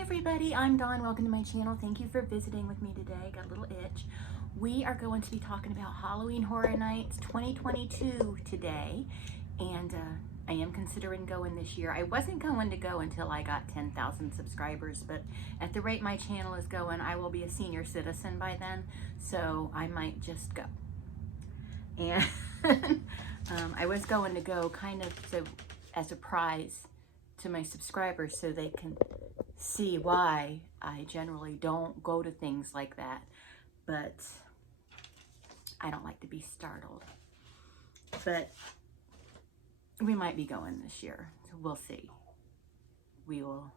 everybody, I'm Dawn. Welcome to my channel. Thank you for visiting with me today. Got a little itch. We are going to be talking about Halloween Horror Nights 2022 today, and I am considering going this year. I wasn't going to go until I got 10,000 subscribers, but at the rate my channel is going, I will be a senior citizen by then, so I might just go. And I was going to go kind of as a prize to my subscribers so they can see why I generally don't go to things like that, but I don't like to be startled. But we might be going this year, so we'll see. We will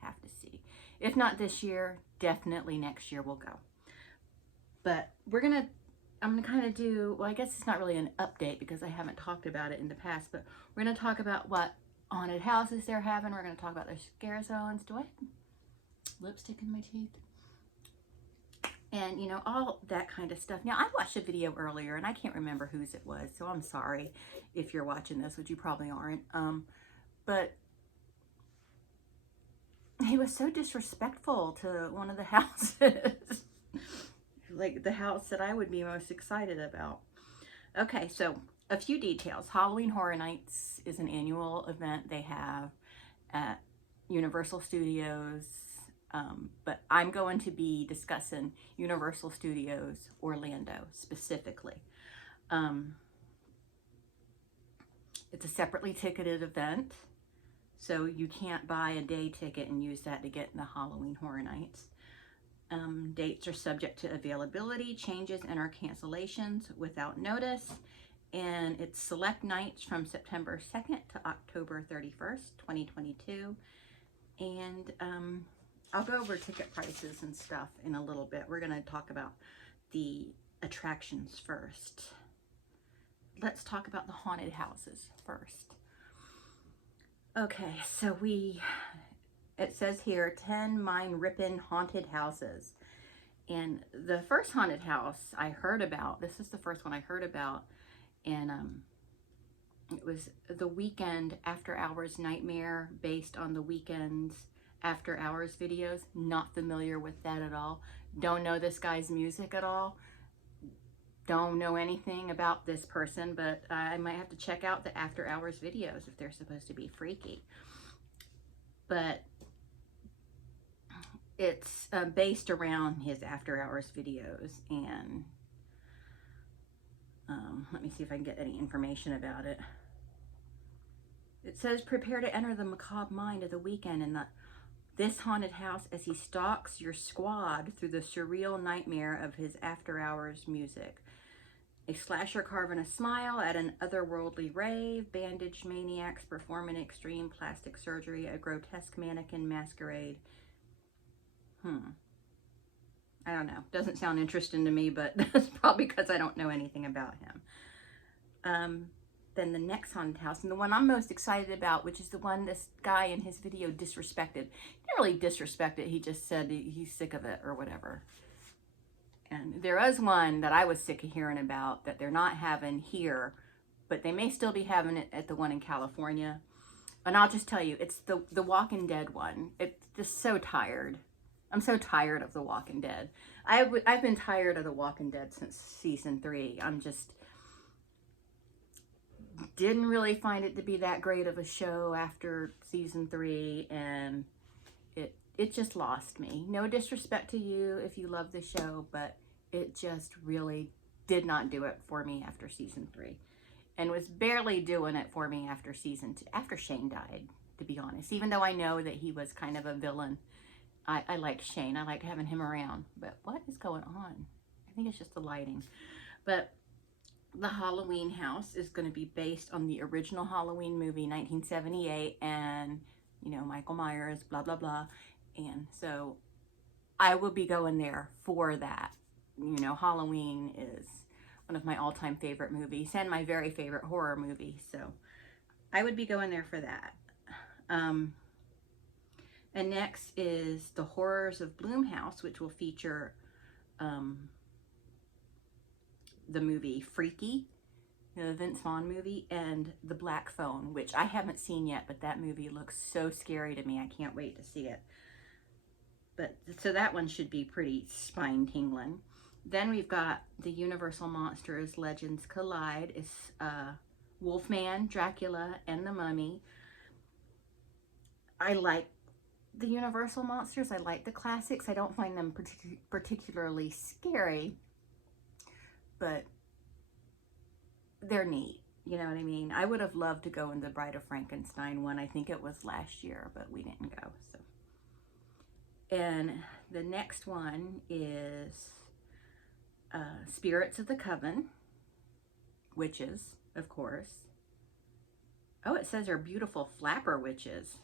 have to see. If not this year, definitely next year we'll go. But I'm gonna kind of do, well, I guess it's not really an update because I haven't talked about it in the past, but we're gonna talk about what haunted houses they're having. We're going to talk about their scare zones. Do I have lipstick in my teeth? And, you know, all that kind of stuff. Now, I watched a video earlier, and I can't remember whose it was, so I'm sorry if you're watching this, which you probably aren't. But he was so disrespectful to one of the houses. Like the house that I would be most excited about. Okay, so a few details. Halloween Horror Nights is an annual event they have at Universal Studios, but I'm going to be discussing Universal Studios Orlando specifically. It's a separately ticketed event, so you can't buy a day ticket and use that to get in the Halloween Horror Nights. Dates are subject to availability, changes, and or cancellations without notice. And it's select nights from September 2nd to October 31st, 2022. And I'll go over ticket prices and stuff in a little bit. We're going to talk about the attractions first. Let's talk about the haunted houses first. Okay, so it says here 10 mind-ripping haunted houses. And the first haunted house I heard about, this is the first one I heard about, and it was the Weekend After Hours Nightmare, based on the Weekend's After Hours videos. Not familiar with that at all. Don't know this guy's music at all. Don't know anything about this person, but I might have to check out the After Hours videos if they're supposed to be freaky. But it's based around his After Hours videos, and let me see if I can get any information about it. It says, prepare to enter the macabre mind of the Weekend in this haunted house as he stalks your squad through the surreal nightmare of his After Hours music. A slasher carving a smile at an otherworldly rave, bandaged maniacs performing extreme plastic surgery, a grotesque mannequin masquerade. I don't know. Doesn't sound interesting to me, but that's probably because I don't know anything about him. Then the next haunted house, and the one I'm most excited about, which is the one this guy in his video disrespected. He didn't really disrespect it. He just said he's sick of it or whatever. And there was one that I was sick of hearing about that they're not having here, but they may still be having it at the one in California. And I'll just tell you, it's the Walking Dead one. It's just so tired. I'm so tired of The Walking Dead. I've been tired of The Walking Dead since season 3. I'm just didn't really find it to be that great of a show after season 3, and it just lost me. No disrespect to you if you love the show, but it just really did not do it for me after season 3, and was barely doing it for me after season 2, after Shane died, to be honest. Even though I know that he was kind of a villain, I liked Shane. I liked having him around. But what is going on? I think it's just the lighting. But the Halloween house is going to be based on the original Halloween movie, 1978, and, you know, Michael Myers, blah, blah, blah. And so I will be going there for that. You know, Halloween is one of my all-time favorite movies and my very favorite horror movie. So I would be going there for that. And next is The Horrors of Bloomhouse, which will feature the movie Freaky, the Vince Vaughn movie, and The Black Phone, which I haven't seen yet, but that movie looks so scary to me. I can't wait to see it. But so that one should be pretty spine tingling. Then we've got the Universal Monsters Legends Collide. It's Wolfman, Dracula, and the Mummy. I like the Universal Monsters. I like the classics. I don't find them particularly scary, but they're neat. You know what I mean? I would have loved to go in the Bride of Frankenstein one. I think it was last year, but we didn't go. So, and the next one is Spirits of the Coven, witches, of course. Oh, it says they're beautiful flapper witches.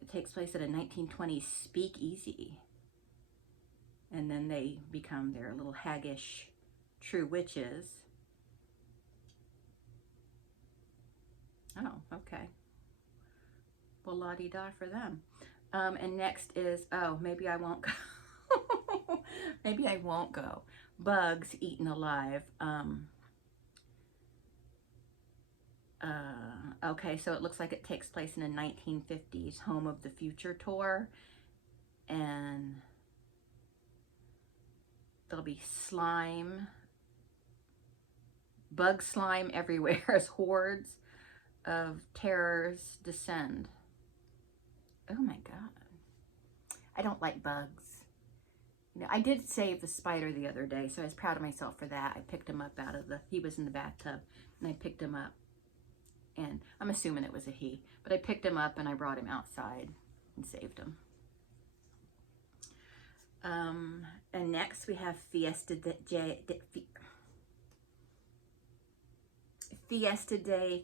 It takes place at a 1920s speakeasy. And then they become their little haggish true witches. Oh, okay. Well, la-di-da for them. And next is, oh, maybe I won't go. Maybe I won't go. Bugs Eaten Alive. Okay, so it looks like it takes place in a 1950s Home of the Future tour. And there'll be slime, bug slime everywhere as hordes of terrors descend. Oh my God. I don't like bugs. You know, I did save the spider the other day, so I was proud of myself for that. I picked him up he was in the bathtub, and I picked him up. And I'm assuming it was a he, but I picked him up and I brought him outside and saved him. And next we have Fiesta de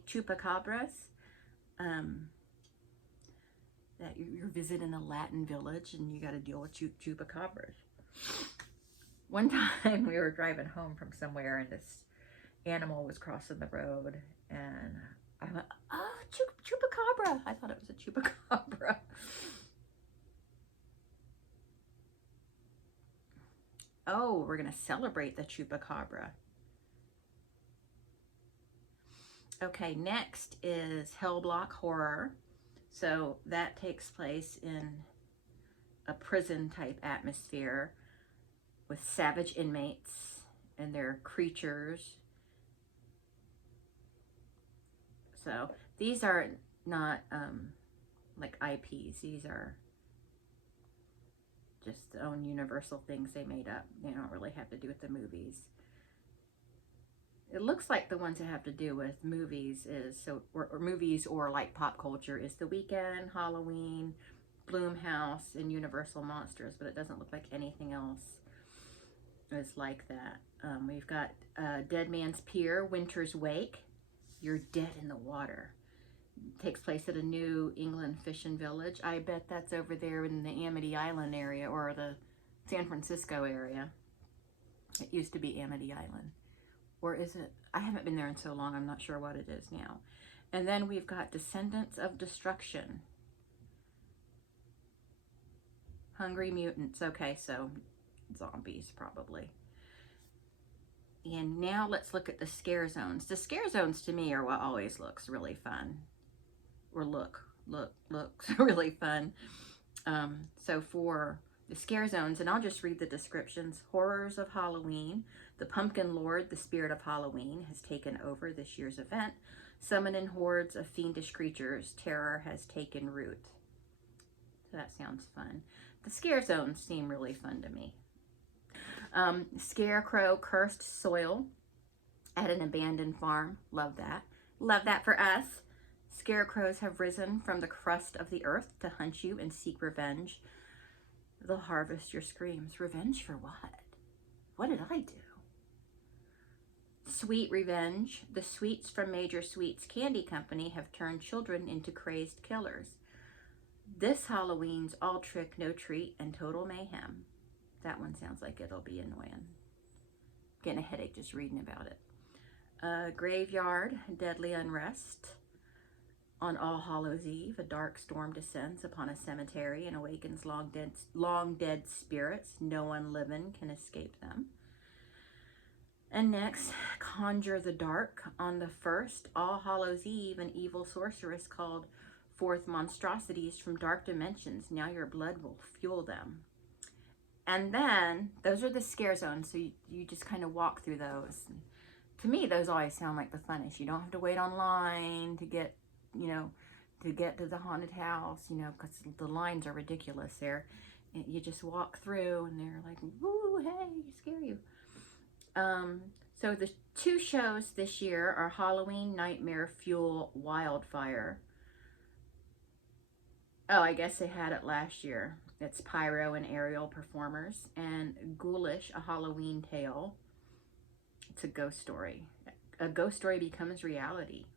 Chupacabras. That you're visiting a Latin village and you got to deal with chupacabras. One time we were driving home from somewhere and this animal was crossing the road and I went, oh, chupacabra. I thought it was a chupacabra. Oh, we're going to celebrate the chupacabra. Okay, next is Hell Block Horror. So that takes place in a prison type atmosphere with savage inmates and their creatures. So these are not like IPs. These are just their own Universal things they made up. They don't really have to do with the movies. It looks like the ones that have to do with movies is or movies or like pop culture is The Weeknd, Halloween, Bloomhouse, and Universal Monsters, but it doesn't look like anything else is like that. We've got Dead Man's Pier, Winter's Wake. You're dead in the water. It takes place at a New England fishing village. I bet that's over there in the Amity Island area or the San Francisco area. It used to be Amity Island. Or is it? I haven't been there in so long, I'm not sure what it is now. And then we've got Descendants of Destruction. Hungry Mutants. Okay, so zombies probably. And now let's look at the scare zones. The scare zones to me are what always looks really fun. Or looks really fun. So for the scare zones, and I'll just read the descriptions. Horrors of Halloween. The Pumpkin Lord, the spirit of Halloween, has taken over this year's event. Summoning hordes of fiendish creatures, terror has taken root. So that sounds fun. The scare zones seem really fun to me. Scarecrow Cursed Soil at an abandoned farm. Love that. Love that for us. Scarecrows have risen from the crust of the earth to hunt you and seek revenge. They'll harvest your screams. Revenge for what? What did I do? Sweet Revenge. The sweets from Major Sweets Candy Company have turned children into crazed killers. This Halloween's all trick, no treat, and total mayhem. That one sounds like it'll be annoying. Getting a headache just reading about it. Graveyard, Deadly Unrest. On All Hallows Eve, a dark storm descends upon a cemetery and awakens long dead spirits. No one living can escape them. And next, Conjure the Dark. On the 1st, All Hallows Eve, an evil sorceress called forth monstrosities from dark dimensions. Now your blood will fuel them. And then those are the scare zones, so you just kind of walk through those. To me, those always sound like the funnest. You don't have to wait online to get, you know, to get to the haunted house, you know, because the lines are ridiculous there. And you just walk through and they're like, woo, hey, scare you. So the 2 shows this year are Halloween Nightmare Fuel Wildfire. Oh, I guess they had it last year. It's pyro and aerial performers. And Ghoulish, a Halloween tale. It's a ghost story. A ghost story becomes reality.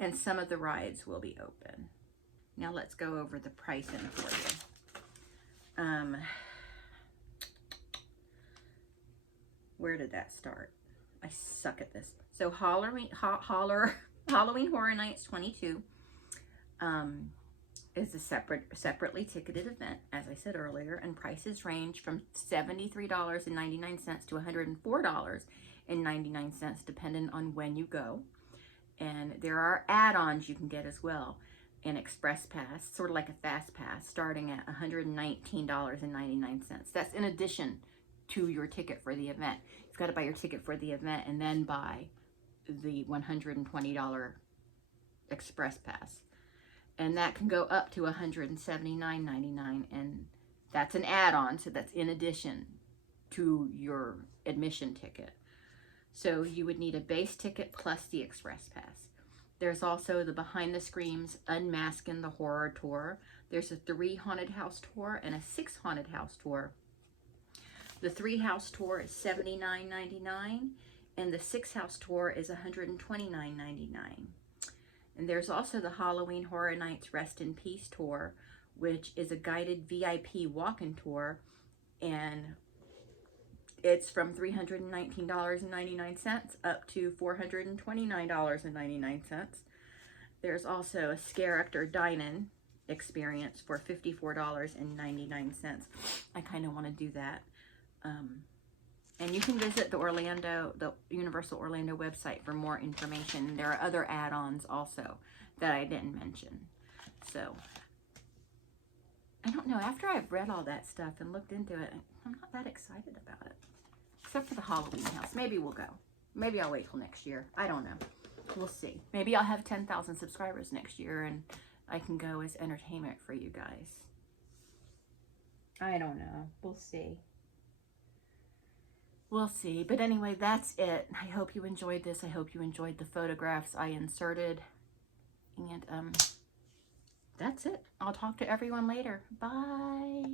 And some of the rides will be open. Now let's go over the pricing for you. Where did that start? I suck at this. So Halloween Horror Nights 22 is a separately ticketed event, as I said earlier, and prices range from $73.99 to $104.99, depending on when you go. And there are add-ons you can get as well. An express pass, sort of like a fast pass, starting at $119.99. That's in addition to your ticket for the event. You've got to buy your ticket for the event and then buy the $120 express pass. And that can go up to $179.99, and that's an add-on, so that's in addition to your admission ticket. So you would need a base ticket plus the express pass. There's also the Behind the Screams Unmasking the Horror Tour. There's a 3 haunted house tour and a 6 haunted house tour. The 3 house tour is $79.99 and the 6 house tour is $129.99. And there's also the Halloween Horror Nights Rest in Peace tour, which is a guided VIP walk-in tour, and it's from $319.99 up to $429.99. There's also a Scare Actor Dine-In experience for $54.99. I kind of want to do that. And you can visit the Universal Orlando website for more information. There are other add-ons also that I didn't mention. So, I don't know. After I've read all that stuff and looked into it, I'm not that excited about it. Except for the Halloween house. Maybe we'll go. Maybe I'll wait till next year. I don't know. We'll see. Maybe I'll have 10,000 subscribers next year and I can go as entertainment for you guys. I don't know. We'll see. We'll see. But anyway, that's it. I hope you enjoyed this. I hope you enjoyed the photographs I inserted. And that's it. I'll talk to everyone later. Bye.